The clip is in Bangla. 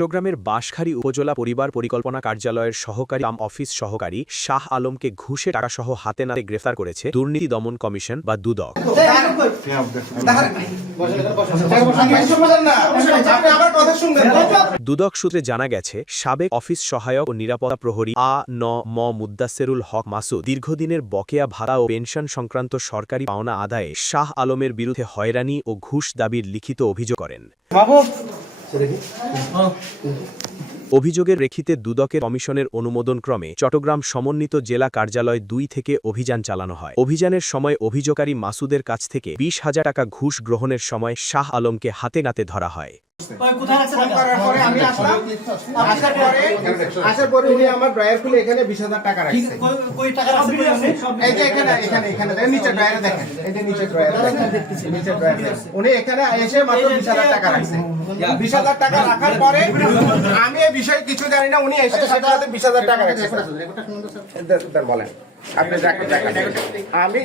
চট্টগ্রামের বাঁশখালী উপজেলা পরিবার পরিকল্পনা কার্যালয়ের সহকারী অফিস সহকারী শাহ আলমকে ঘুষে টাকাসহ হাতে নাতে গ্রেফতার করেছে দুর্নীতি দমন কমিশন বা দুদক। দুদক সূত্রে জানা গেছে, সাবেক অফিস সহায়ক ও নিরাপত্তা প্রহরী মুদ্দাসেরুল হক মাসুদ দীর্ঘদিনের বকেয়া ভাড়া ও পেনশন সংক্রান্ত সরকারি পাওনা আদায়ে শাহ আলমের বিরুদ্ধে হয়রানি ও ঘুষ দাবির লিখিত অভিযোগ করেন। অভিযোগের প্রেক্ষিতে দুদকের কমিশনের অনুমোদনক্রমে চট্টগ্রাম সমন্বিত জেলা কার্যালয় ২ থেকে অভিযান চালানো হয়। অভিযানের সময় অভিযোগকারী মাসুদের কাছ থেকে ২০,০০০ টাকা ঘুষ গ্রহণের সময় শাহ আলমকে হাতে নাতে ধরা হয়। উনি এখানে এসে মাত্র ২০,০০০ টাকা রাখছে। ২০,০০০ টাকা রাখার পরে আমি এই বিষয়ে কিছু জানি না, উনি এসে সাথে ২০,০০০ টাকা রাখছে। বলেন আপনি আমি